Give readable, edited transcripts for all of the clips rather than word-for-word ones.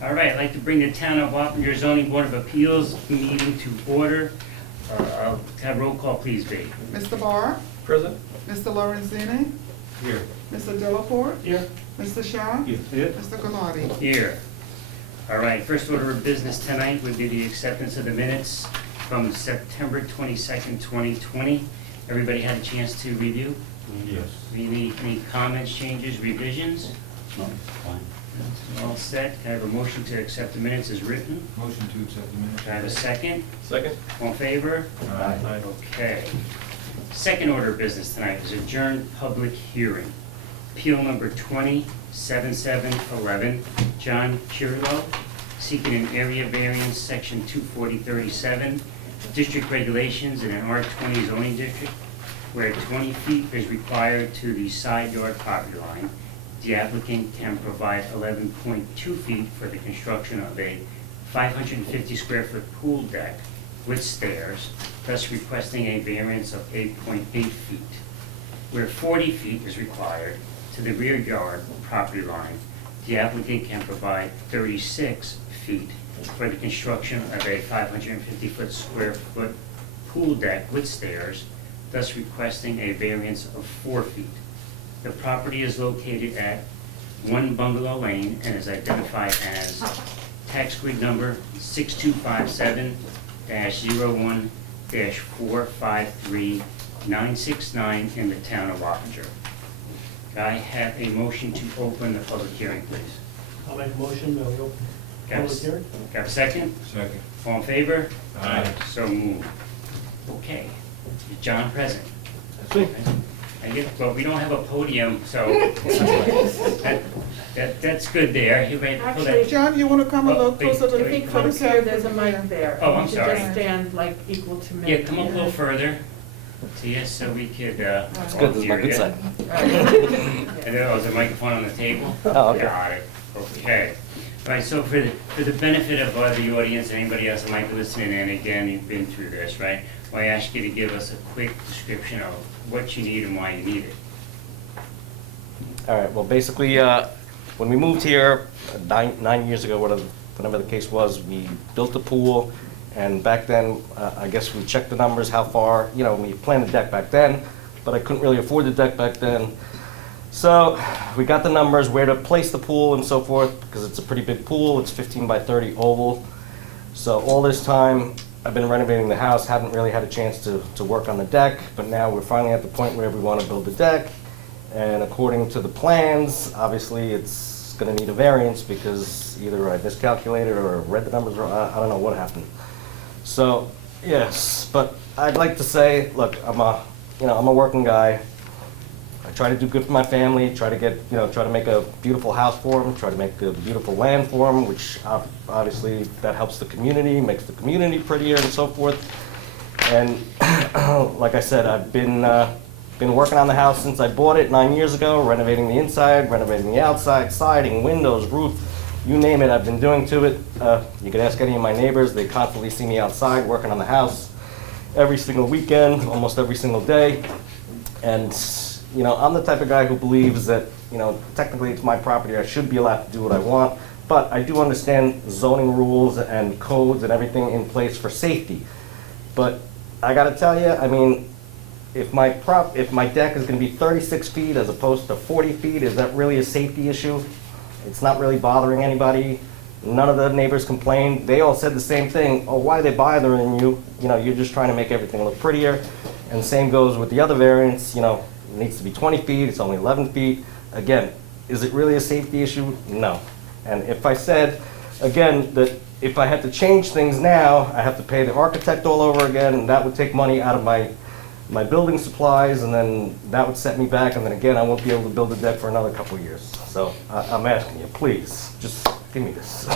All right, I'd like to bring the Town of Wappinger Zoning Board of Appeals meeting to order. Have roll call, please, B. Mr. Barr? Present. Mr. Lorenzini? Here. Mr. Delaporte? Here. Mr. Shaw? Here. Mr. Gallardi? Here. All right, first order of business tonight would be the acceptance of the minutes from September 22nd, 2020. Everybody had a chance to review? Yes. Any comments, changes, revisions? No, fine. All set. Can I have a motion to accept the minutes as written? Motion to accept the minutes. Can I have a second? Second. All in favor? Aye. Okay. Second order of business tonight is adjourned public hearing. Appeal number 207711, John Curillo, seeking an area variance, section 24037, district regulations in an R20 zoning district, where 20 feet is required to the side yard property line. The applicant can provide 11.2 feet for the construction of a 550 square foot pool deck with stairs, thus requesting a variance of 8.8 feet. Where 40 feet is required to the rear yard property line, the applicant can provide 36 feet for the construction of a 550 square foot pool deck with stairs, thus requesting a variance of 4 feet. The property is located at 1 Bungalow Lane and is identified as tax grid number 6257-01-453969 in the town of Wappinger. Can I have a motion to open the public hearing, please? I'll make a motion that we open Got a public hearing. Got a second? Second. All in favor? Aye. So moved. Okay. Is John present? Well, we don't have a podium, so that's good there. You ready to pull Actually, that? John, you want to come a little closer to I the think public from here, there's a mic there. Oh, I'm You should sorry. just stand like equal to me. Yeah, come up a little further. So yes, so we could. That's good, this is my good side. And then, is the microphone on the table? Oh, okay. Got it. Okay. All right, so for the benefit of the audience and anybody else that might be listening in, again, you've been through this, right? Well, I ask you to give us a quick description of what you need and why you need it. All right, well, basically, when we moved here 9 years ago, whatever the case was, we built a pool, and back then, I guess we checked the numbers, how far, we planned the deck back then, but I couldn't really afford the deck back then. So we got the numbers, where to place the pool and so forth, because it's a pretty big pool, it's 15 by 30 oval. So all this time, I've been renovating the house, haven't really had a chance to work on the deck, but now we're finally at the point where we want to build the deck. And according to the plans, obviously it's going to need a variance because either I miscalculated or read the numbers wrong. I don't know what happened. So yes, but I'd like to say, look, I'm a working guy. I try to do good for my family. Try to make a beautiful house for them. Try to make a beautiful land for them, which obviously that helps the community, makes the community prettier and so forth. And like I said, I've been working on the house since I bought it 9 years ago, renovating the inside, renovating the outside, siding, windows, roof, you name it, I've been doing to it. You can ask any of my neighbors, they constantly see me outside working on the house every single weekend, almost every single day. And, I'm the type of guy who believes that, technically it's my property, I should be allowed to do what I want, but I do understand zoning rules and codes and everything in place for safety. But I gotta tell you, if my deck is going to be 36 feet as opposed to 40 feet, is that really a safety issue? It's not really bothering anybody. None of the neighbors complained. They all said the same thing. Oh, why are they bothering you? You're just trying to make everything look prettier. And same goes with the other variance. It needs to be 20 feet. It's only 11 feet. Again, is it really a safety issue? No. And if I said, again, that if I had to change things now, I have to pay the architect all over again, and that would take money out of my building supplies, and then that would set me back, and then again, I won't be able to build a deck for another couple of years. So I'm asking you, please, just give me this.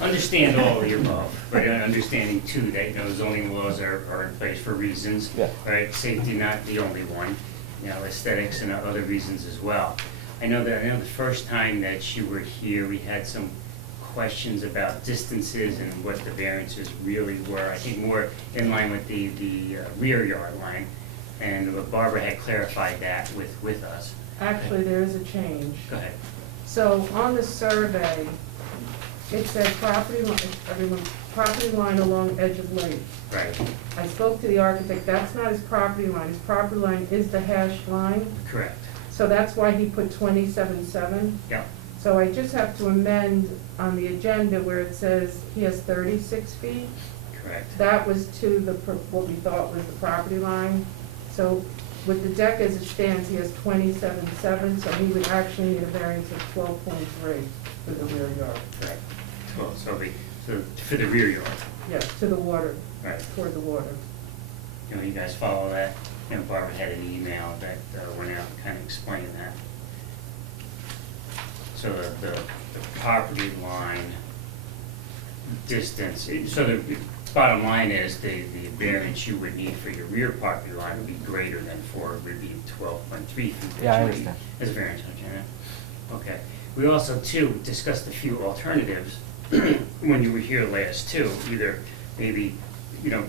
Understand all of the above, right? Understanding too that zoning laws are in place for reasons, Yeah. right? Safety not the only one, aesthetics and other reasons as well. I know the first time that you were here, we had some questions about distances and what the variances really were. I think more in line with the rear yard line, and Barbara had clarified that with us. Actually, there is a change. Go ahead. So on the survey, it said property line along edge of lake. Right, I spoke to the architect, that's not his property line. His property line is the hash line. correct. So that's why he put 27.7. Yeah, So I just have to amend on the agenda where it says he has 36 feet. correct. That was to what we thought was the property line. So with the deck as it stands, he has 27.7, so he would actually need a variance of 12.3 for the rear yard. Correct. Well, so for the rear yard, Yes, to the water, right. toward the water. You guys follow that? Barbara had an email that went out and kind of explained that. So the property line distance, so the bottom line is the variance you would need for your rear property line would be greater than would be 12.3 feet. Yeah, I that you would understand. need as a variance, okay? We also, too, discussed a few alternatives when you were here last, too. Either maybe,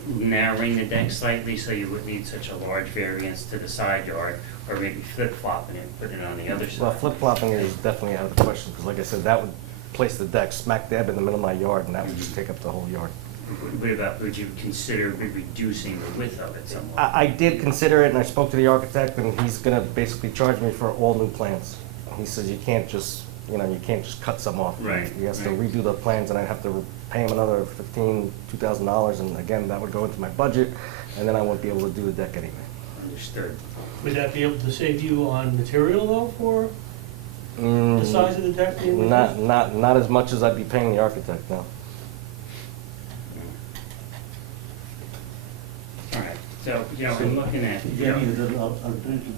narrowing the deck slightly so you wouldn't need such a large variance to the side yard, or maybe flip-flopping it, putting it on the other side. Well, flip-flopping is definitely out of the question, because like I said, that would place the deck smack dab in the middle of my yard, and that would just take up the whole yard. What about, would you consider reducing the width of it somewhat? I did consider it, and I spoke to the architect, and he's gonna basically charge me for all new plans. He says you can't just, you can't just cut some off. Right, He has to right. redo the plans, and I'd have to pay him another $2,000, and again, that would go into my budget, and then I won't be able to do the deck anyway. Understood. Would that be able to save you on material though for the size of the deck being reduced? Not as much as I'd be paying the architect, no. All right, so, I'm looking at, Any other alternative,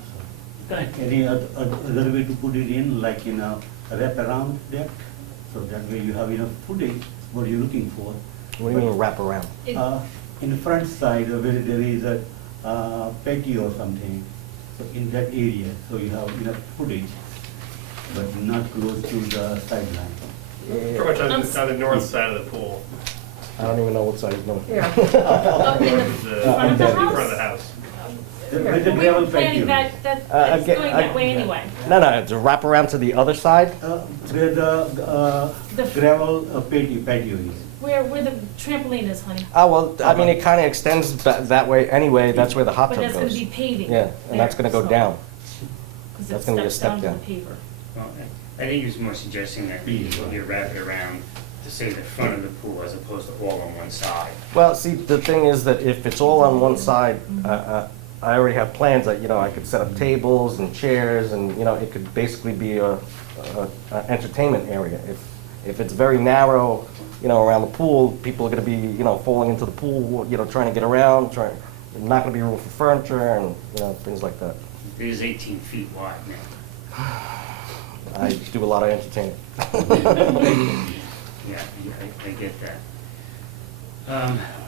Go ahead. sir? Any other way to put it in, like wrap around deck? So that way you have enough footage, what you're looking for. What do you mean wrap around? In the front side where there is a patio or something, so in that area, so you have enough footage, but not close to the sideline. Pretty much on the north side of the pool. I don't even know what side he's doing. Yeah. Oh, in the front of the front of the house. With the We gravel were planning patio. that's going that way anyway. No, to wrap around to the other side? Where the The- gravel patio is. Where the trampoline is, honey. Oh, well, I mean, it kind of extends that way anyway, that's where the hot But tub that's gonna goes. be paving. Yeah, and that's gonna go there, down. Because That's it gonna be a steps step down to the down. paver. well, I think he was more suggesting that you wrap it around to say the front of the pool as opposed to all on one side. Well, see, the thing is that if it's all on one side, I already have plans that, I could set up tables and chairs and, it could basically be a entertainment area. If it's very narrow, around the pool, people are gonna be, falling into the pool, trying to get around, not gonna be room for furniture and, things like that. It is 18 feet wide now. I do a lot of entertainment. Yeah, I get that.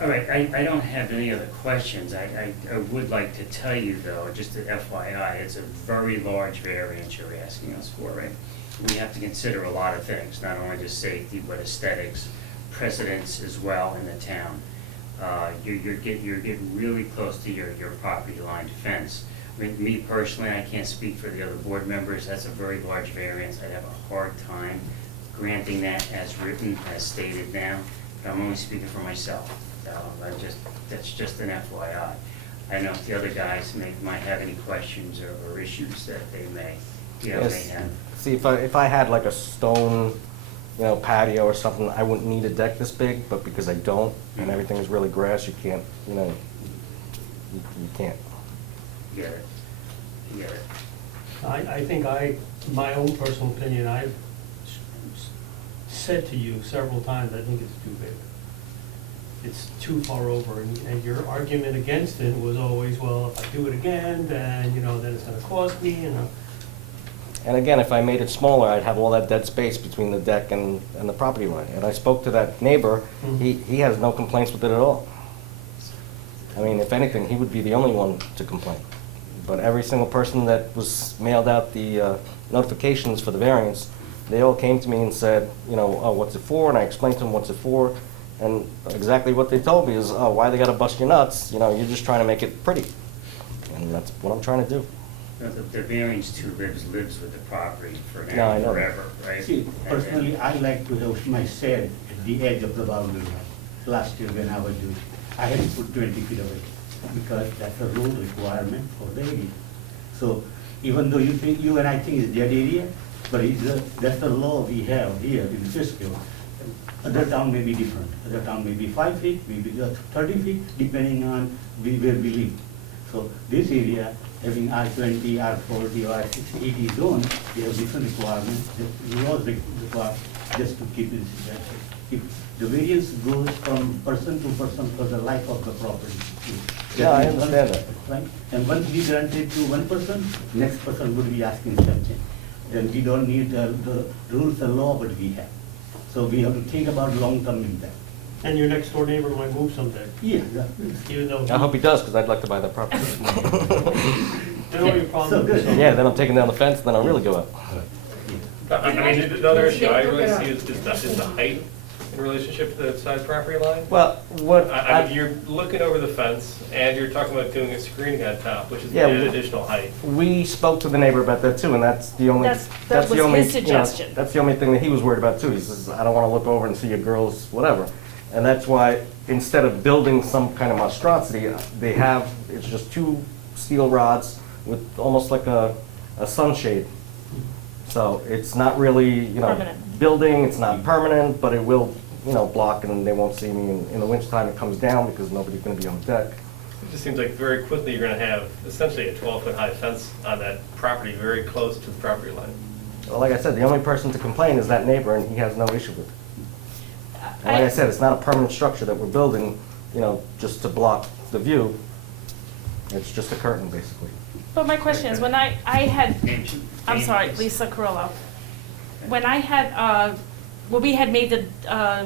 All right, I don't have any other questions. I would like to tell you, though, just an FYI, it's a very large variance you're asking us for, right? We have to consider a lot of things, not only just safety, but aesthetics, precedence as well in the town. You're getting really close to your property line fence. I mean, me personally, I can't speak for the other board members, that's a very large variance. I'd have a hard time granting that as written, as stated now. But I'm only speaking for myself. That's just an FYI. I don't know if the other guys might have any questions or issues that they may Yes. have. See, if I had like a stone, patio or something, I wouldn't need a deck this big, but because I don't, and everything is really grass, you can't, you can't. Get it? Get it? I think my own personal opinion, I've said to you several times, I think it's too big. It's too far over, and your argument against it was always, well, if I do it again, then, then it's gonna cost me, And again, if I made it smaller, I'd have all that dead space between the deck and the property line. And I spoke to that neighbor, he has no complaints with it at all. I mean, if anything, he would be the only one to complain. But every single person that was mailed out the notifications for the variance, they all came to me and said, oh, what's it for? And I explained to them what's it for. And exactly what they told me is, oh, why they gotta bust your nuts? You're just trying to make it pretty. And that's what I'm trying to do. The variance too lives with the property for No, now I know. forever, right? See, And- personally, I like to have my shed at the edge of the boundary line. Last year when I was doing, I had to put 20 feet away, because that's a rule requirement for the area. So even though you think, you and I think it's dead area, but that's the law we have here in Frisco. Other town may be different. Other town may be 5 feet, maybe just 30 feet, depending on where we live. So this area, having R20, R40, or R680 zone, they have different requirements. The laws require just to keep it. If the variance goes from person to person for the life of the property. Yeah, I That is understand that. Right? And once we grant it to one person, next person would be asking something. Then we don't need the rules, the law, but we have. So we have to think about long-term impact. And your next door neighbor might move someday, Yeah. even though. I hope he does, because I'd like to buy that property. Then all your So problems. good. Yeah, then I'm taking down the fence, then I'll really go up. I mean, another issue I really see is the height in relationship to the side property line. Well, what I mean, you're looking over the fence, and you're talking about doing a screening on top, which is Yeah, an additional height. we spoke to the neighbor about that too, and that's the only, That that's the was only, his you know, suggestion. that's the only thing that he was worried about too. He says, I don't wanna look over and see a girl's whatever. And that's why, instead of building some kind of monstrosity, they have, it's just 2 steel rods with almost like a sunshade. So it's not really, you know, Permanent. building, it's not permanent, but it will, you know, block and they won't see me. In the wintertime, it comes down because nobody's gonna be on the deck. It just seems like very quickly you're gonna have essentially a 12-foot high fence on that property, very close to the property line. Well, like I said, the only person to complain is that neighbor, and he has no issue with it. And like I said, it's not a permanent structure that we're building, you know, just to block the view. It's just a curtain, basically. But my question is, when I had, Name- I'm name- sorry, Lisa Carrillo. When I had, when we had made the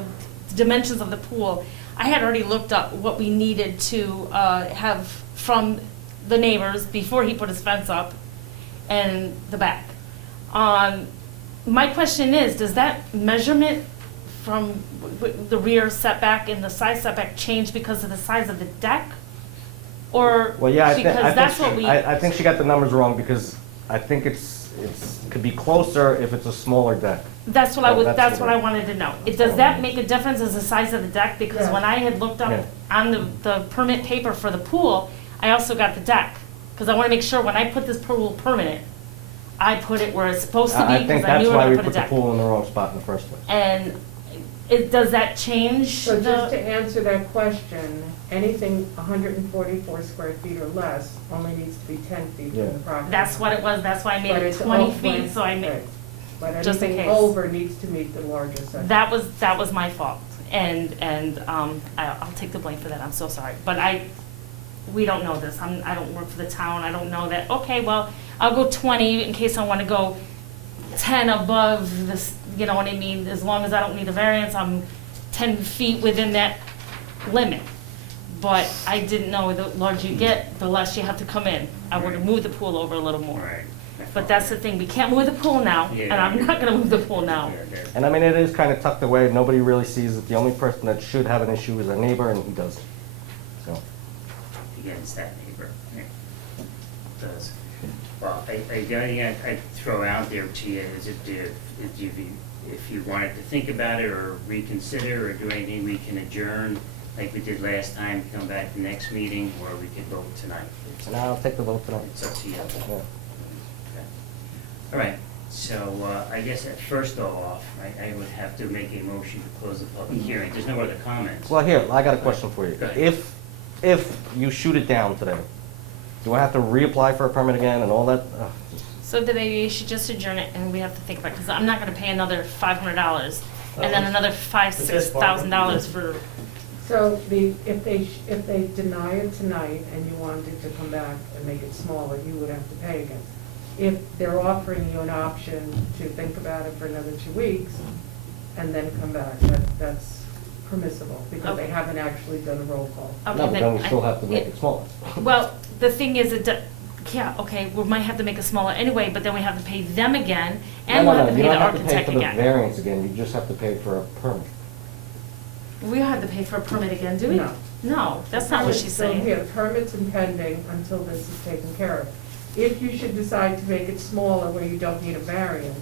dimensions of the pool, I had already looked up what we needed to have from the neighbors before he put his fence up and the back. My question is, does that measurement from the rear setback and the side setback change because of the size of the deck? Or Well, yeah, because that's what we. I think she got the numbers wrong because I think it's could be closer if it's a smaller deck. That's what I Oh, was, that's that's what what I it- wanted to know. Does that make a difference as the size of the deck? Because Yeah. when I had looked Yeah. up on the permit paper for the pool, I also got the deck. Because I want to make sure when I put this pool permanent, I put it where it's supposed to be, I think because I that's knew I why we would put a put the deck. pool in the wrong spot in the first place. And does that change So just to the, answer that question, anything 144 square feet or less only needs to be 10 feet Yeah. from the property. that's what it was, that's why I made But it it's 20 over- feet, so I made, right. But just in anything case. over needs to meet the larger setback. that was my fault. And I'll take the blame for that, I'm so sorry. But we don't know this, I don't work for the town, I don't know that, okay, well, I'll go 20 in case I want to go 10 above this, you know what I mean? As long as I don't need a variance, I'm 10 feet within that limit. But I didn't know the larger you get, the less you have to come in. I would have moved the pool over a little more. Right. But that's the thing, we can't move the pool now, and I'm not gonna move the pool now. Yeah, there. And I mean, it is kind of tucked away. Nobody really sees it. The only person that should have an issue is our neighbor, and he doesn't. So, Against that neighbor. Yeah. Does. Well, the only thing I'd throw out there to you is if you wanted to think about it or reconsider or do anything, we can adjourn like we did last time, come back the next meeting, or we could vote tonight. It's- and I'll take the vote tonight. It's up to you. Yeah. Okay. All right, so I guess at first off, I would have to make a motion to close the public hearing. There's no other comments. Well, here, I got a question for you. Go ahead. If you shoot it down today, do I have to reapply for a permit again and all that? So then maybe you should just adjourn it, and we have to think about it, because I'm not gonna pay another $500, and then another $6,000 for, So if they deny it tonight and you wanted to come back and make it smaller, you would have to pay again. If they're offering you an option to think about it for another 2 weeks and then come back, that's permissible, because they Okay. haven't actually done a roll call. okay, No, but then we I- still have to make yeah. it smaller. Well, the thing is, yeah, okay, we might have to make it smaller anyway, but then we have to pay them again, and we'll have to pay the You don't have to pay architect for the again. variance again, you just have to pay for a permit. We have to pay for a permit again, do we? No. No, that's not what she's So, saying. yeah, the permit's impending until this is taken care of. If you should decide to make it smaller where you don't need a variance,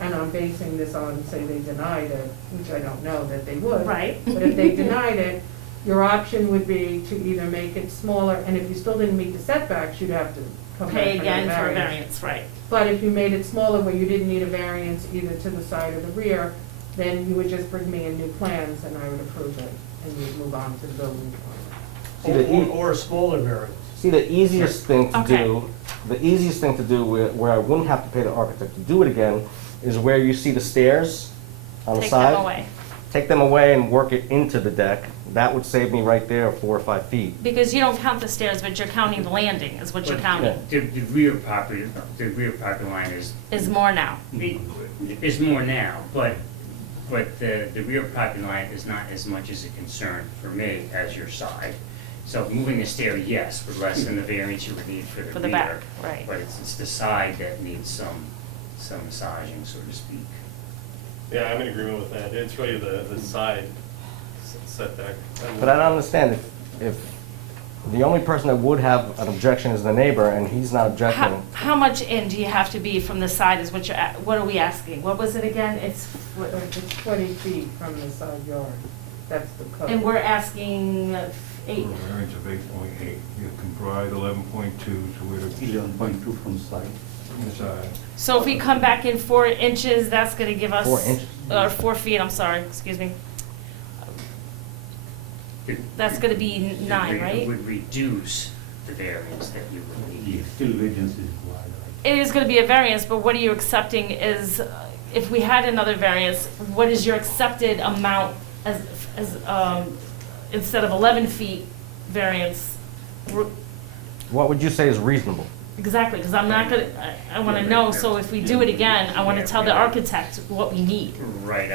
and I'm basing this on, say they denied it, which I don't know that they would. Right. But if they denied it, your option would be to either make it smaller, and if you still didn't meet the setbacks, you'd have to come back Pay for another again for a variance. variance, right. But if you made it smaller where you didn't need a variance either to the side or the rear, then you would just bring me in new plans and I would approve it, and you'd move on to the building department. See, Or a smaller variance. See, the easiest thing to Okay. do, where I wouldn't have to pay the architect to do it again, is where you see the stairs on the Take side. them away. Take them away and work it into the deck. That would save me right there 4 or 5 feet. Because you don't count the stairs, but you're counting the landing is what you're But counting, The rear property line is more now. is more now, but the rear property line is not as much as a concern for me as your side. So moving the stair, yes, would lessen the variance you would need for the rear. For the back, right. But it's the side that needs some massaging, so to speak. Yeah, I'm in agreement with that. It's really the side setback. But I don't understand, if the only person that would have an objection is the neighbor, and he's not objecting. How much in do you have to be from the side is what what are we asking? What was it again? It's, It's 20 feet from the side yard, that's the code. and we're asking 8. For a variance of 8.8, you can provide 11.2 to where the 11.2 from side. side. So if we come back in 4 inches, that's gonna give us. 4 inches? Or 4 feet, I'm sorry, excuse me. That's gonna be 9, It right? would reduce the variance that you would need. Still variance is required. It is gonna be a variance, but what are you accepting is, if we had another variance, what is your accepted amount as, instead of 11 feet variance? What would you say is reasonable? Exactly, because I'm not gonna, I wanna know, so if we do it again, I wanna tell the architect what we need. Right,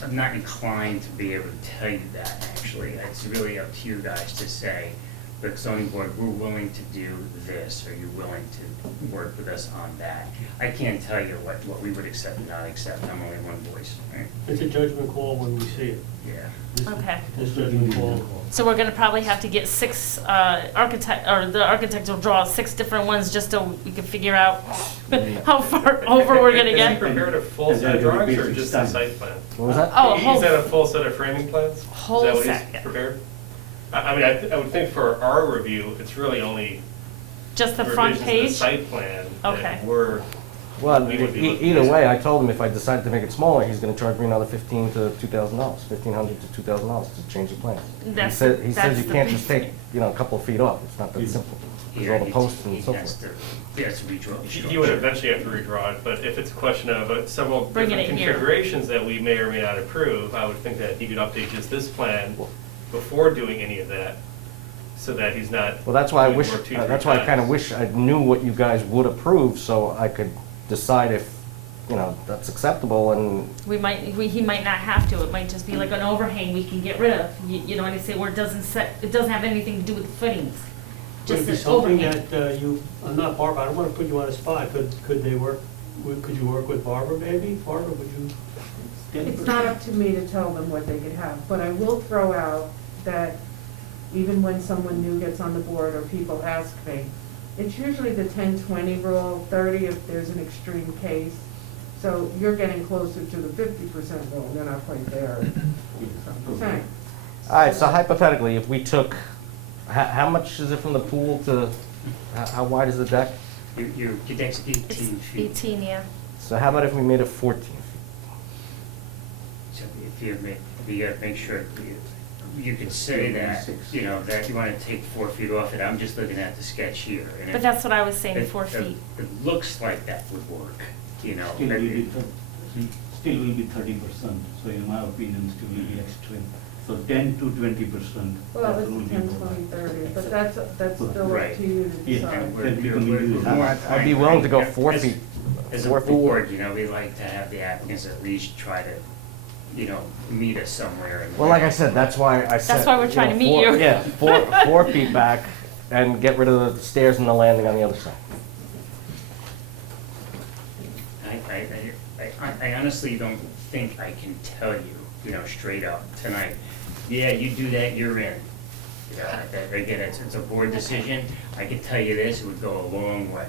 I'm not inclined to be able to tell you that, actually. It's really up to you guys to say, the zoning board, we're willing to do this, are you willing to work with us on that? I can't tell you what we would accept and not accept, I'm only one voice, right? It's a judgment call when we see it. Yeah. This- Okay. This judgment call. So we're gonna probably have to get 6, the architect will draw 6 different ones just so we can figure out how far over we're gonna Has he get. prepared a full set of drawings or just a site plan? What was that? Oh, a He's whole, had a full set of framing plans? Whole Is that set, what yeah. he's prepared? I mean, I would think for our review, it's really only just the front revisions to the page? site plan Okay. that we're, Well, We would be looking either at- way, I told him if I decided to make it smaller, he's gonna charge me another $1,500 to $2,000, $1,500 to $2,000 to change the plans. He That's- says you that's the can't just big take, a couple of feet off, it's not that simple. There's all the posts and so forth. He has to redraw the structure. you would eventually have to redraw it, but if it's a question of several Bringing different it here. configurations that we may or may not approve, I would think that he could update just this plan before doing any of that, so that he's not. Well, that's why I doing wish, work 2-3 that's why I kinda times. wish I knew what you guys would approve, so I could decide if, that's acceptable, and He might not have to, it might just be like an overhang we can get rid of, you know what I say, where it doesn't have anything to do with the footings. Would it Just be an something overhang. that I'm not Barbara, I don't wanna put you on a spot, could you work with Barbara maybe? Barbara, would you? It's not up to me to tell them what they could have, but I will throw out that even when someone new gets on the board or people ask me, it's usually the 10-20 rule, 30 if there's an extreme case. So you're getting closer to the 50% rule, you're not quite there. So I'm saying. Alright, so hypothetically, if we took, how much is it from the pool to, how wide is the deck? Your deck's 18 It's feet. 18, yeah. So how about if we made it 14 feet? So if you gotta make sure, you can say that, that you wanna take 4 feet off it, I'm just looking at the sketch here. and But it- that's what I was saying, 4 it- feet. It looks like that would work, Still will be, still will be 30%, so in my opinion, still will be extreme. So 10 to 20%. Well, that it's will be 10, more. 20, 30, but that's still up Right. to you to Yeah. decide. And we're- Then we can we're- use we're that. more I'd be willing to go inclined- 4 as- feet. As a 4 feet. board, we like to have the applicants at least try to, meet us somewhere. in the Well, like I middle. said, that's why I said. That's why we're trying to meet 4 you. Yeah, 4 feet back and get rid of the stairs and the landing on the other side. I honestly don't think I can tell you, straight up tonight, yeah, you do that, you're in. Again, it's a board decision. I can tell you this, it would go a long way.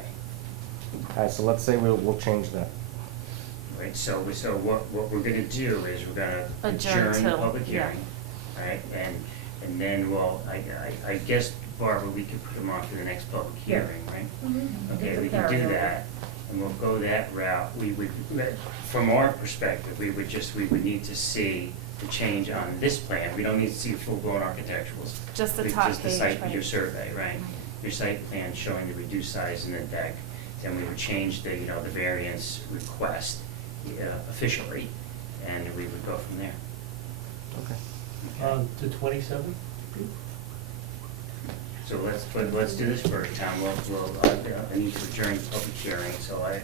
All right, so let's say we'll change that. Right, so what we're gonna do is we're gonna Adjourn adjourn the till- public yeah. hearing. Right, and then, well, I guess, Barbara, we could put them on for the next public Yeah. hearing, right? Mm-hmm. Okay, It's a we can do carryover. that, and we'll go that route. We would, from our perspective, we would need to see the change on this plan. We don't need to see full-blown architecturals. Just the top Just the page, site, right. your survey, right? Your site plan showing the reduced size in the deck. Then we would change the, the variance request officially, and we would go from there. Okay. To 27? So let's do this first, Tom. I need to adjourn the public hearing, so I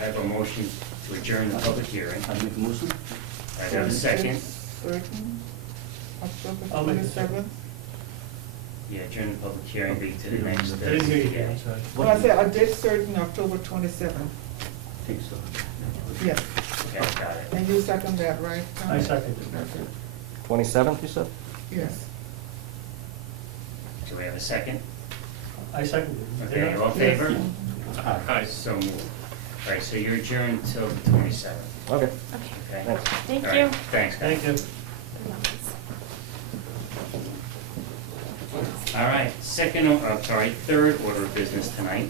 have a motion to adjourn the public hearing. I'll make a motion. I have a second. Certain, October I'll make a second. 27th. Yeah, adjourn the public hearing, be to the next. I didn't hear you, I'm sorry. Well, I said a date certain, October 27th. I think so. Yes, Okay, got it. and you second that, right, Tom? I second it. Okay. 27th, you said? Yes. Do we have a second? I second it. Okay, all in favor? Aye. So moved. All right, so you're adjourned till the 27th. Okay, Okay, Okay? thanks. thank All you. right, thanks, guys. Thank you. All right, third order of business tonight.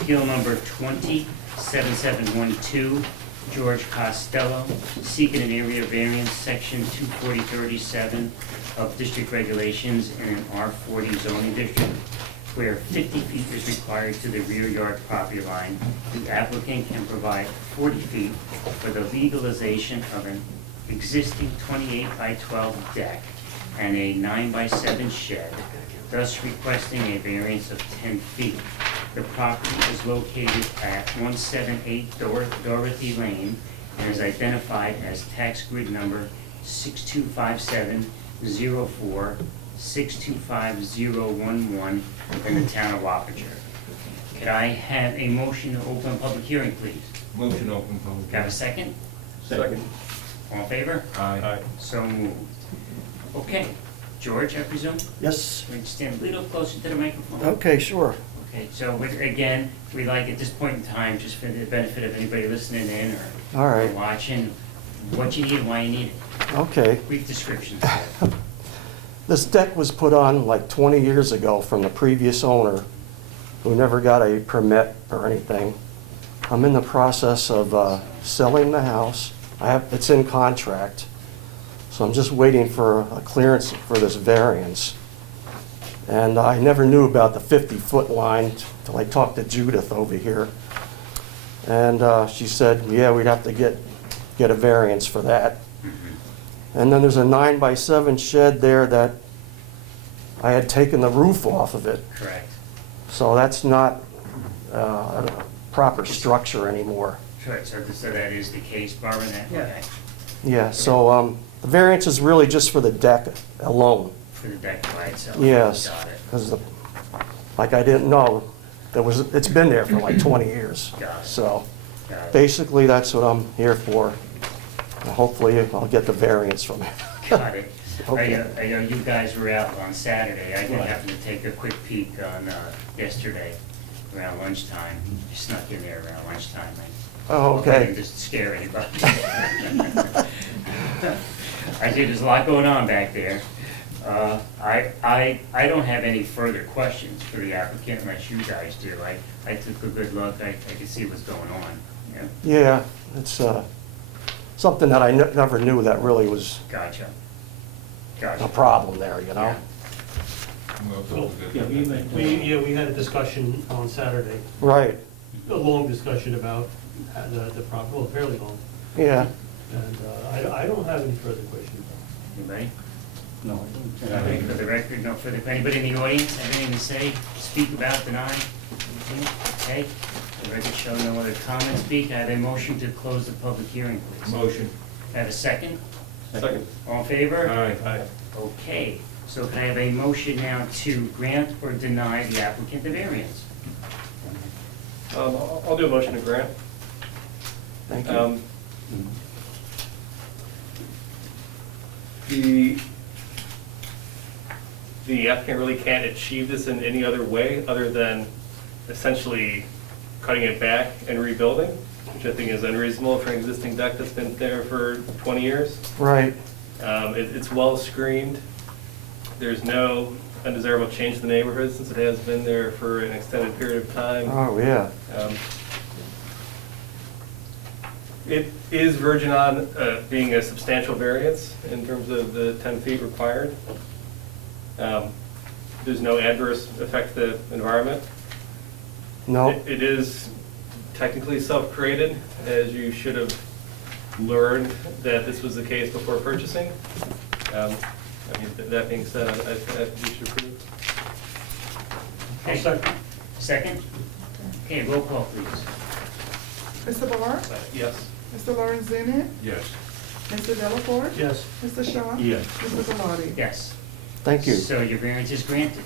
Appeal number 207712, George Costello, seeking an area variance, section 24037 of district regulations in an R40 zoning district, where 50 feet is required to the rear yard property line. The applicant can provide 40 feet for the legalization of an existing 28 by 12 deck and a 9 by 7 shed, thus requesting a variance of 10 feet. The property is located at 178 Dorothy Lane and is identified as tax grid number 625704-625011 in the town of Wappinger. Could I have a motion to open a public hearing, please? Motion open public. Have a second? Second. All in favor? Aye. So moved. Okay, George, I presume? Yes, We stand a little closer to the microphone. okay, sure. Okay, so again, we'd like at this point in time, just for the benefit of anybody listening in All or right. watching, what you need and why you need it. Okay. Brief descriptions. This deck was put on like 20 years ago from the previous owner, who never got a permit or anything. I'm in the process of selling the house. It's in contract, so I'm just waiting for a clearance for this variance. And I never knew about the 50-foot line till I talked to Judith over here. And she said, yeah, we'd have to get a variance for that. And then there's a 9 by 7 shed there that I had taken the roof off of it. Correct. So that's not a proper structure anymore. Correct, so that is the case, Barbara, that, Yeah. okay, Yeah, so the variance is really just for the deck alone. for the deck by itself. Yes, Got it, because like I didn't know, it's been there for like 20 years. Got it. So got it. basically, that's what I'm here for. And hopefully, I'll get the variance from it. Got it. Okay. I know you guys were out on Saturday. I did Right. happen to take a quick peek on yesterday around lunchtime. Just snuck in there around lunchtime. Oh, Hopefully I okay. didn't just scare anybody. I see there's a lot going on back there. I don't have any further questions for the applicant unless you guys do. I took a good look. I could see what's going on. Yeah, Yeah, it's something that I never knew that really was gotcha. a Gotcha. problem there, you know? Yeah, we went. We had a discussion on Saturday, Right, a long discussion about the problem, well, fairly long. yeah. And I don't have any further questions. Anybody? No, I don't. Okay, for the record, no further, anybody in the audience have anything to say, speak about, deny? Okay, the record show no other comments, speak, I have a motion to close the public hearing, please. Motion. Have a second? Second. All in favor? Aye. Okay, so can I have a motion now to grant or deny the applicant the variance? I'll do a motion to grant. Thank you. the applicant really can't achieve this in any other way other than essentially cutting it back and rebuilding, which I think is unreasonable for an existing deck that's been there for 20 years. Right. It's well screened. There's no undesirable change in the neighborhood since it has been there for an extended period of time. Oh, yeah. It is verging on being a substantial variance in terms of the 10 feet required. There's no adverse effect to the environment. No. It is technically self-created, as you should have learned that this was the case before purchasing. I mean, that being said, I think you should approve. Okay. Second? Okay, roll call, please. Mr. Barr? Yes. Mr. Lorenzini? Yes. Mr. Delaporte? Yes. Mr. Shaw? Yes. Mr. Bellotti? Yes. Thank you. So your variance is granted.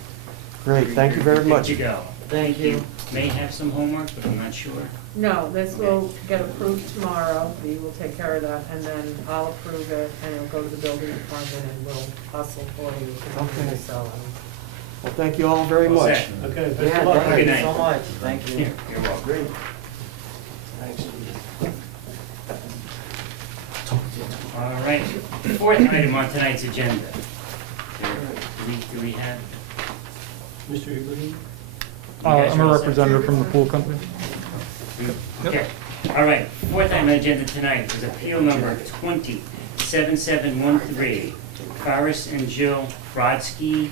Great, thank you very much. Good to go. Thank you. May have some homework, but I'm not sure. No, this will get approved tomorrow, we will take care of that, and then I'll approve it, and it'll go to the building department, and we'll hustle for you. Okay. So, Well, thank you all very All much. set. Okay, best Yeah, of luck. Good thank you night. so much. Thank you. You're welcome. Great. Thanks. All right, the fourth item on tonight's agenda. Do we have? Mr. Ibrahim? You guys I'm are a all set? representative from the pool company. Okay, all right, fourth item on the agenda tonight is appeal number 207713, Faris and Jill Brodsky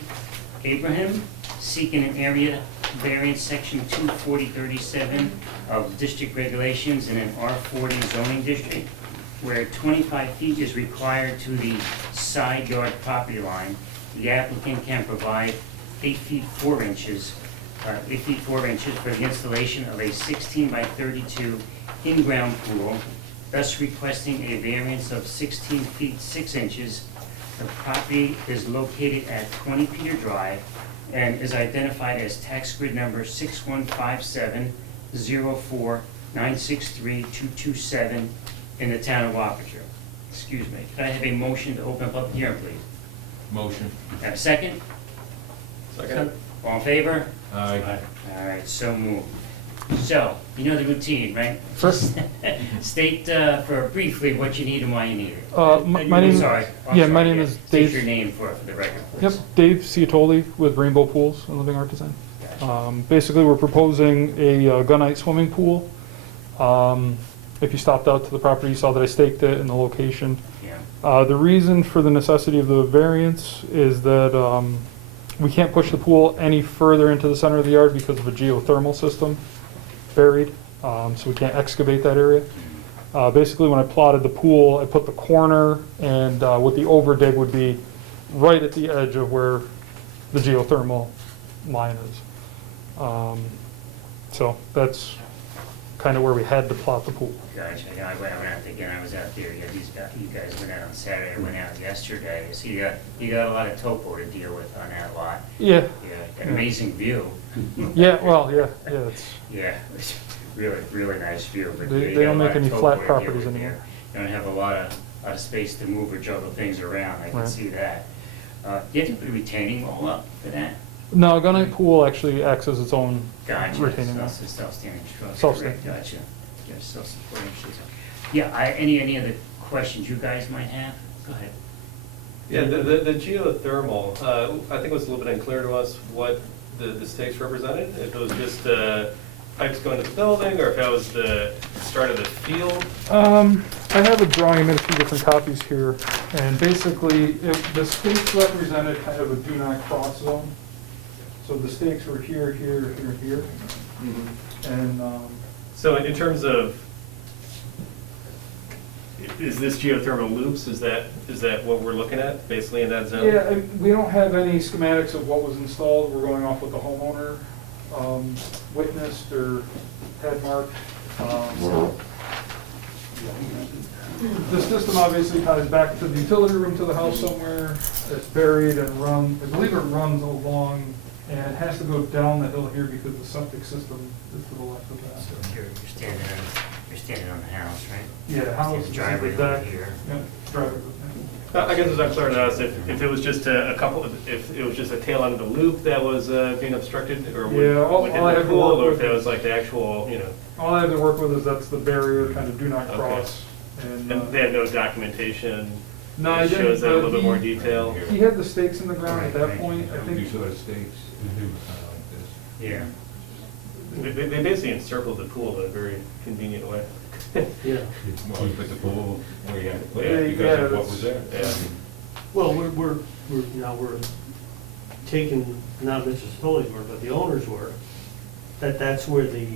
Abraham, seeking an area variance section 24037 of district regulations in an R40 zoning district, where 25 feet is required to the side yard property line. The applicant can provide 8 feet 4 inches for the installation of a 16 by 32 in-ground pool, thus requesting a variance of 16 feet 6 inches. The property is located at 20 Peter Drive and is identified as tax grid number 615704963227 in the town of Wappinger. Excuse me. Could I have a motion to open up public hearing, please? Motion. Have a second? Second? All in favor? Aye. All right, so moved. So, you know the routine, right? First- State for briefly what you need and why you need it. My I'm name, sorry. yeah, my name is State your Dave. name for the record, Yep, please. Dave Ciotoli with Rainbow Pools and Living Art Design. Basically, we're proposing a gunite swimming pool. If you stopped out to the property, you saw that I staked it in the location. Yeah. The reason for the necessity of the variance is that we can't push the pool any further into the center of the yard because of a geothermal system buried, so we can't excavate that area. Basically, when I plotted the pool, I put the corner and what the overdig would be right at the edge of where the geothermal line is. So that's kind of where we had to plot the pool. Gotcha. Yeah, I went out again. I was out there. Yeah, you guys went out on Saturday. I went out yesterday. So you got a lot of topo to deal with on that lot. Yeah. Yeah, an amazing view. Yeah, well, yeah, it's, Yeah, it's really nice view. But They- yeah, you they got a don't lot make of any topo flat to deal properties with anymore. there. You don't have a lot of space to move or juggle things around. I can Right. see that. You have to put a retaining wall up for that. no, gunite pool actually acts as its own Gotcha. retaining wall. It's a self-standing structure. Self-standing. Correct. Gotcha. Yeah, self-supporting structure. Yeah, any other questions you guys might have? Go ahead. Yeah, the geothermal, I think it was a little bit unclear to us what the stakes represented. If it was just pipes going to the building, or if that was the start of the field. I have a drawing, I made a few different copies here, and basically, the stakes represented kind of a do not cross zone. So the stakes were here, here, here, here, and, So in terms of, is this geothermal loops, is that what we're looking at, basically in that zone? yeah, we don't have any schematics of what was installed, we're going off what the homeowner witnessed or had marked. The system obviously ties back to the utility room to the house somewhere. It's buried and run, I believe it runs along, and it has to go down the hill here because the septic system is to the left of that. So you're standing on the house, right? Yeah, house, The driveway the over deck. here. Yep, driveway. I guess it's unclear to us if it was just a couple, if it was just a tail end of the loop that was being obstructed, or Yeah, all within I the have to pool, work or with if that was is- like the actual, you know, All I have to work with is that's the barrier, kind of do not Okay. cross. and And, they had no documentation no, I that didn't, shows that a but little bit more he- detail. He had the stakes in the ground at that point, I These think. sort of stakes, Yeah. They basically encircled the pool in a very convenient way. Yeah. well, you put the pool where you had to put Yeah, it because of yeah, what was there. Yeah. Well, we're taking, not Mr. Spilli's word, but the owner's word, that's where the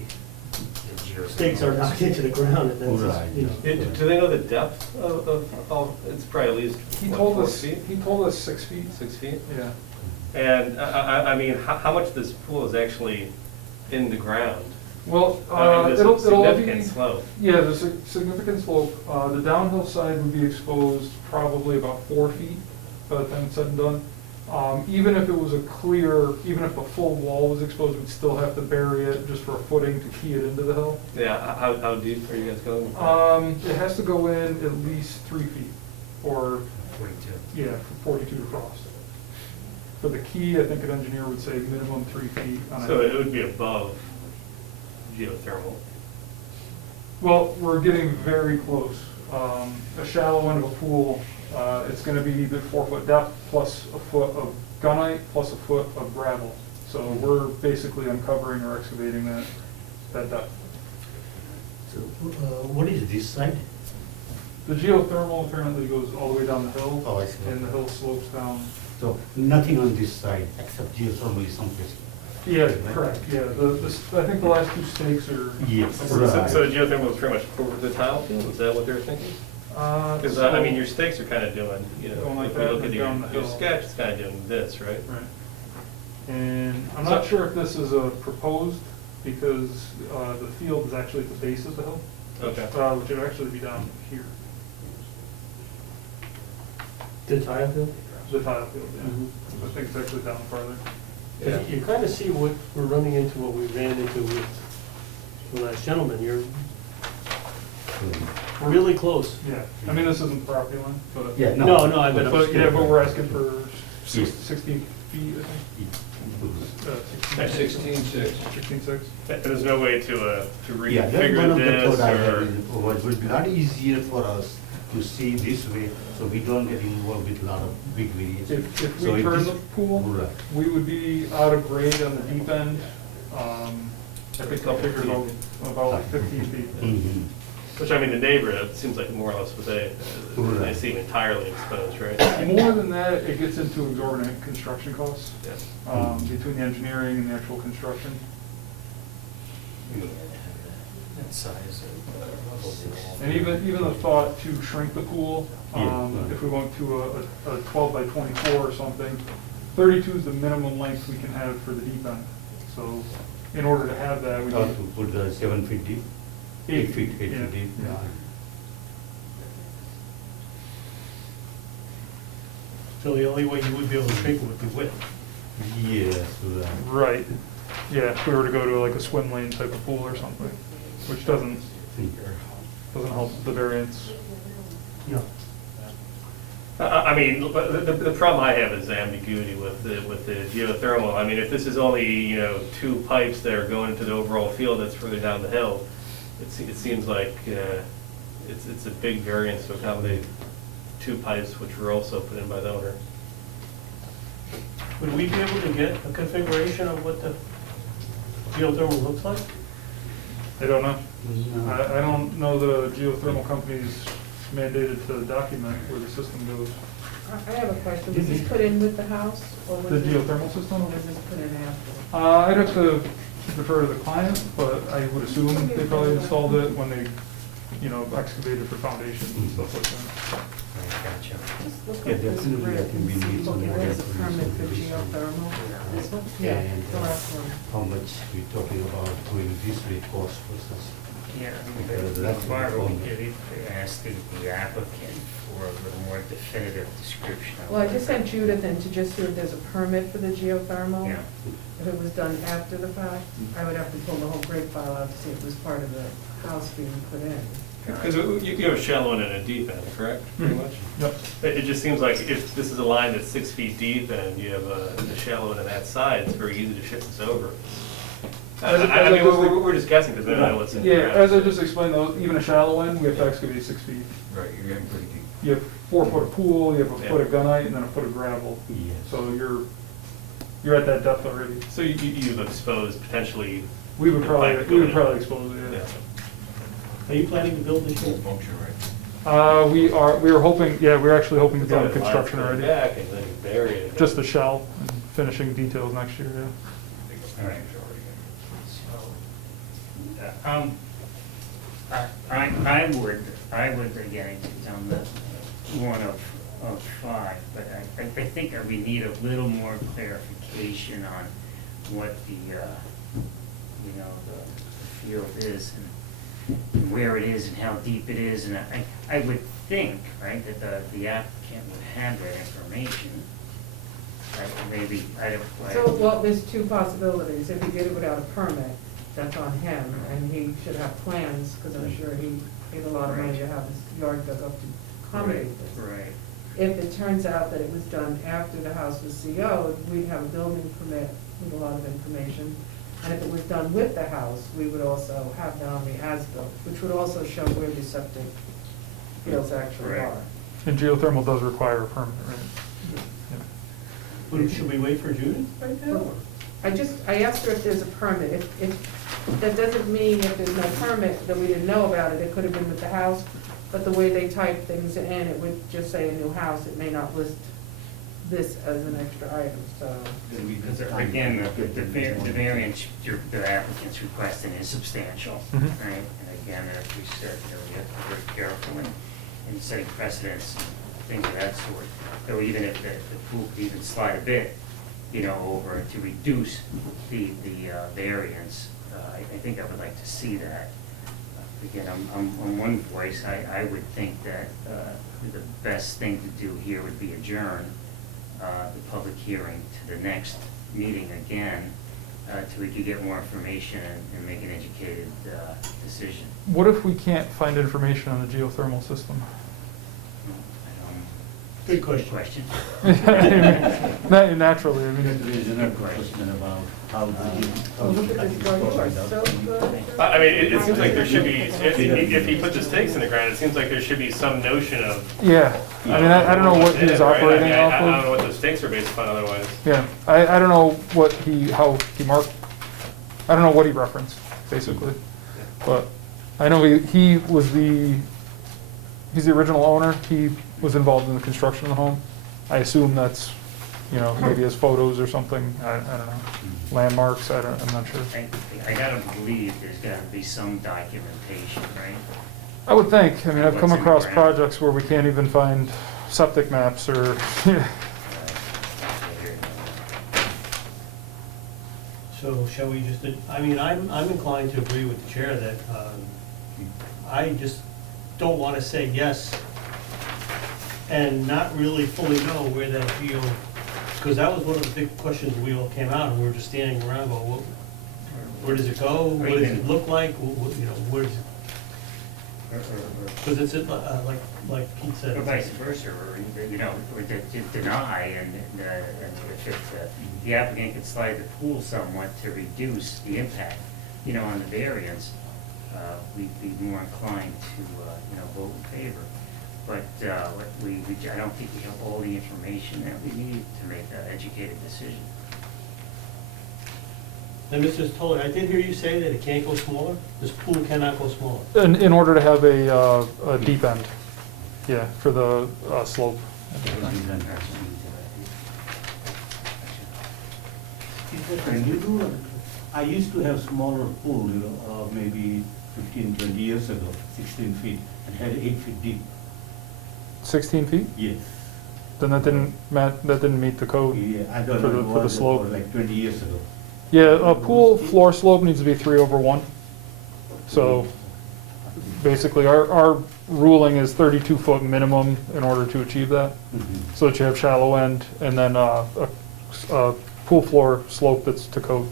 stakes are knocked into the ground, and that's, Right. you know. Do they know the depth of it's probably at least, He what, told 4 us, feet? he told us 6 feet. 6 feet? Yeah. And I mean, how much this pool is actually in the ground? Well, I mean, there's it'll a be. significant slope. Yeah, there's a significant slope. The downhill side would be exposed probably about 4 feet by the time it's said and done. Even if it was a clear, even if the full wall was exposed, we'd still have to bury it just for a footing to key it into the hill. Yeah, how deep are you guys going? It has to go in at least 3 feet, or, 42. yeah, for 42 to cross. For the key, I think an engineer would say minimum 3 feet on a. So it would be above geothermal. Well, we're getting very close. A shallow end of a pool, it's gonna be the 4-foot depth plus a foot of gunite plus a foot of gravel. So we're basically uncovering or excavating that depth. So, what is this side? The geothermal apparently goes all the way down the hill. Oh, I see. And the hill slopes down. So, nothing on this side except geothermal is someplace. Yeah, correct, yeah. I think the last 2 stakes are. Yes. somewhere- Right. So the geothermal is pretty much over the tile field, is that what they were thinking? Because, I mean, your stakes are kind of doing, you Going know, like if we that look and at down your the your hill. sketch, it's kind of doing this, right? Right. And I'm not sure if this is a proposed, because the field is actually at the base of the hill, Okay. which would actually be down here, The tile field? the tile field, yeah. Mhm. I think it's actually down farther. Yeah. You kind of see what we're running into, what we ran into with the last gentleman, you're really close. Yeah, I mean, this isn't the property line, but. Yeah, No, no, I bet. But, yeah, but we're asking for Yes. 16 feet, I think. 16.6. 16.6. And there's no way to Yeah, that's one reconfigure of the this, thought I have or? is, it would be a lot easier for us to see this way, so we don't get involved with a lot of big variations. If So we turn this- the pool, Right. we would be out of grade on the deep end. I think I figured about 15 feet. Mhm. Which, I mean, the neighbor, it seems like more or less what they Right. seem entirely exposed, right? More than that, it gets into exorbitant construction costs, Yeah. between the engineering and the actual construction. That size. And even the thought to shrink the pool, Yeah. if we went to a 12 by 24 or something, 32 is the minimum length we can have for the deep end. So in order to have that, we Or need to put the 7 feet deep? 8 feet, 8 Yeah. feet deep. Yeah. So the only way you would be able to shrink it would be width. Yes, right. Right, yeah, if we were to go to like a swim lane type of pool or something, which doesn't help the variance. No. I mean, but the problem I have is the ambiguity with the geothermal. I mean, if this is only, you know, 2 pipes that are going into the overall field that's further down the hill, it seems like it's a big variance to accommodate 2 pipes, which were also put in by the owner. Would we be able to get a configuration of what the geothermal looks like? I don't know. No. I don't know the geothermal company's mandated to document where the system goes. I have a question. Was this put in with the house, or was The it? geothermal system? Or was this put in after? I'd have to defer to the client, but I would assume they probably installed it when they, excavated for foundations and stuff like that. Gotcha. Just look Yeah, up this definitely, I grid think we and see. need some Okay, more there's a information permit for on this one. geothermal. This one? Yeah, And the last one. how much we talking about going this way cost versus. Yeah, Because the that's bar, the we problem. did ask the applicant for a little more definitive description of. Well, I just sent Judith in to just see if there's a permit for the geothermal. Yeah. If it was done after the fact, I would have to pull the whole grid file out to see if it was part of the house being put in. Because you have a shallow end and a deep end, correct, pretty much? Yep. It just seems like if this is a line that's 6 feet deep and you have a shallow end on that side, it's very easy to shift this over. I mean, we're just guessing because we don't know what's in the Yeah, ground. as I just explained though, even a shallow end, we have to excavate 6 feet. Right, you're getting pretty deep. You have 4 foot of pool, you have a Yeah. foot of gunite, and then a foot of gravel. Yes. So you're at that depth already. So you've exposed potentially. We would the pipe probably going in. expose it, Yeah. Are you planning to build this Full year? function, right? we are hoping, yeah, we're actually hoping to It's be on only construction lines already. going back and then you bury it. Just the shell, and finishing details next year, yeah. All right. I would, again, it's on the one of 5, but I think that we need a little more clarification on what the, you know, the field is and where it is and how deep it is, and I would think, right, that the applicant would have that information. Maybe, I don't. So, well, there's 2 possibilities. If he did it without a permit, that's on him, and he should have plans, because I'm sure he paid a lot of money to have his yard dug up to accommodate this. Right. If it turns out that it was done after the house was CO'd, we'd have a building permit with a lot of information. And if it was done with the house, we would also have that on the as-built, which would also show where the septic fields actually Right. are. And geothermal does require a permit, right? Yeah. Well, should we wait for Judith right now? or- I asked her if there's a permit. If that doesn't mean if there's no permit that we didn't know about it, it could have been with the house, but the way they type things in, it would just say a new house, it may not list this as an extra item, so. Because again, the variance the applicant's requesting is substantial, Mhm. right? And again, as we said, you know, we have to be very careful in setting precedents and things of that sort. So even if the pool could even slide a bit, you know, over to reduce the variance, I think I would like to see that. Again, on one voice, I would think that the best thing to do here would be adjourn the public hearing to the next meeting again, till we could get more information and make an educated decision. What if we can't find information on the geothermal system? Good question. Question? Naturally, I mean, There's another question about how Oh, look at this guy, you are so good. I mean, it seems like there should be, if he put the stakes in the ground, it seems like there should be some notion of. yeah. I mean, I don't know what what's in he's it, right? operating I off don't know of. what those stakes are based upon otherwise. Yeah, I don't know how he marked, I don't know what he referenced, basically. But I know he's the original owner. He was involved in the construction of the home. I assume that's, you know, maybe his photos or something. I don't know. Landmarks, I'm not sure. I gotta believe there's gotta be some documentation, right? I would think. I mean, I've come What's in the across ground? projects where we can't even find septic maps or, So shall we just, I mean, I'm inclined to agree with the chair that I just don't want to say yes and not really fully know where that geo, because that was one of the big questions we all came out and we were just standing around going, well, where does it go? What does it look like? You know, where does it, because it's like Pete said. Or vice versa, or, you know, or to deny, and if the applicant could slide the pool somewhat to reduce the impact, you know, on the variance, we'd be more inclined to, you know, vote in favor. But I don't think we have all the information that we need to make an educated decision. And Mr. Toller, I did hear you say that it can't go smaller? This pool cannot go smaller? in order to have a deep end, yeah, for the slope. I used to have smaller pool, you know, maybe 15, 20 years ago, 16 feet, and had 8 feet deep. 16 feet? Yes. Then that didn't meet the code. Yeah, I don't For know, the- it for the was slope. like 20 years ago. Yeah, a pool floor slope needs to be 3/1. So basically, our ruling is 32-foot minimum in order to achieve that. Mhm. So that you have shallow end and then a pool floor slope that's to code.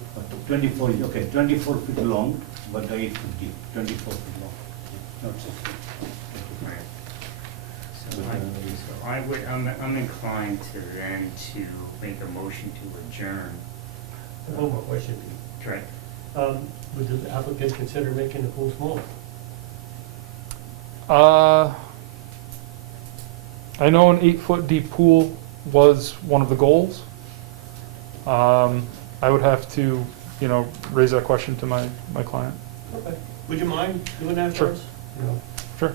24 feet long, but 8 feet deep, 24 feet long, not 16. So I'm inclined to then to make a motion to adjourn. One more question. Correct. Would the applicant consider making the pool smaller? I know an 8-foot deep pool was one of the goals. I would have to, raise that question to my client. Okay. Would you mind doing that Sure. for us? Sure.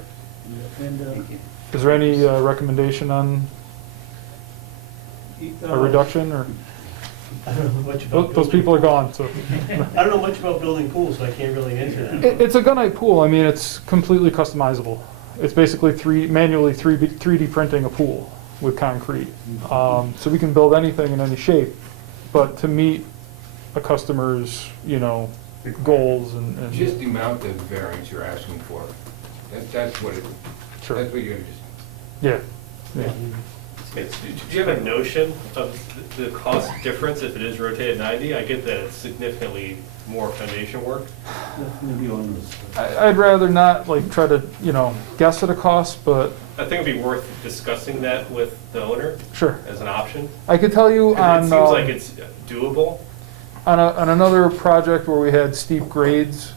And, Thank you. Is there any recommendation on a reduction, or? I don't know much about. Those people are gone, so. I don't know much about building pools, so I can't really answer that. It's a gunite pool. I mean, it's completely customizable. It's basically manually 3D printing a pool with concrete. So we can build anything in any shape, but to meet a customer's, goals and. Just the amount of variance you're asking for, that's what it, Sure. that's what you're just, Yeah. Yeah. Do you have a notion of the cost difference if it is rotated 90? I get that it's significantly more foundation work. maybe on I'd rather not try to, guess at a cost, but I think it'd be worth discussing that with the owner sure. as an option. I could tell you 'Cause on. it seems like it's doable. On another project where we had steep grades,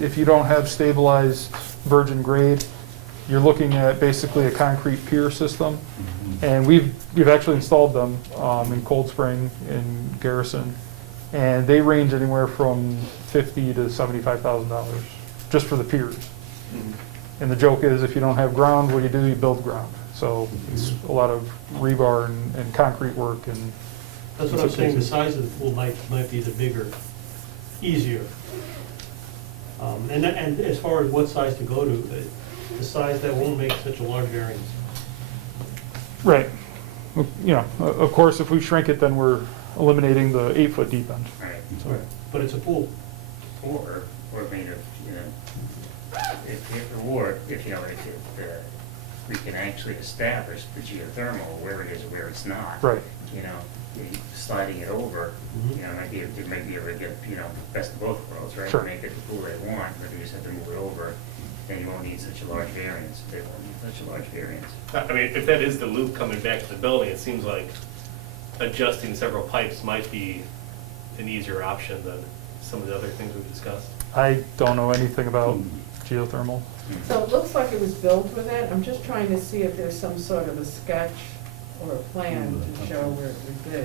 if you don't have stabilized virgin grade, you're looking at basically a concrete pier system. And we've actually installed them in Cold Spring, in Garrison, and they range anywhere from $50,000 to $75,000 just for the piers. And the joke is, if you don't have ground, what do? You build ground. So it's a lot of rebar and concrete work and. That's what I'm saying, the size of the pool might be the bigger, easier. And as far as what size to go to, the size that won't make such a large variance. Right. Of course, if we shrink it, then we're eliminating the 8-foot deep end. Right. So, But it's a pool. Or made of, if we can actually establish the geothermal where it is and where it's not. Right. Sliding it over, might be able to get, best of both worlds, right? Sure. Make it the pool they want, but you just have to move it over, then you won't need such a large variance. They won't need such a large variance. I mean, if that is the loop coming back to the building, it seems like adjusting several pipes might be an easier option than some of the other things we've discussed. I don't know anything about geothermal. So it looks like it was built with it. I'm just trying to see if there's some sort of a sketch or a plan to show where it would be.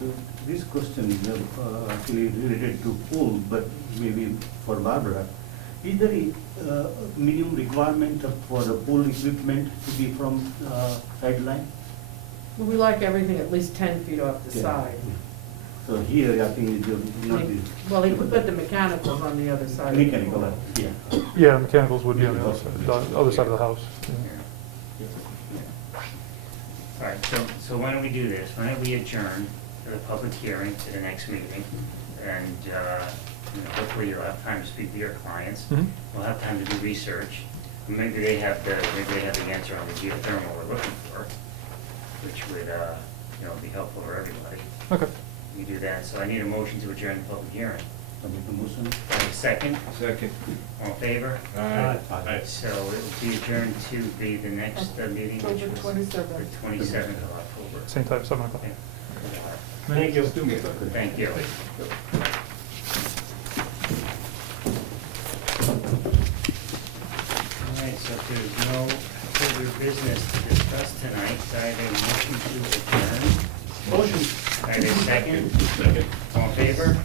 So this question is actually related to pool, but maybe for Barbara. Is there a minimum requirement for the pool equipment to be from sideline? Well, we like everything at least 10 feet off the Yeah. side. So here, I think it's not Well, he could put the mechanicals on the other side. of the mechanical, pool. yeah. Yeah, mechanicals would be on the other side of the house. All right, so why don't we do this? Why don't we adjourn the public hearing to the next meeting? And, hopefully you'll have time to speak to your clients. Mhm. We'll have time to do research. Maybe they have the answer on the geothermal we're looking for, which would, be helpful for everybody. Okay. We do that, so I need a motion to adjourn the public hearing. I make a motion. Second, second. all in favor? Aye. So it will be adjourned to the next meeting, which October was 27th. the 27th of October. Same time, 7 o'clock. Thank you. Thank you. All right, so if there's no further business to discuss tonight, I have a motion to adjourn. Motion. I have a second. Second. All in favor?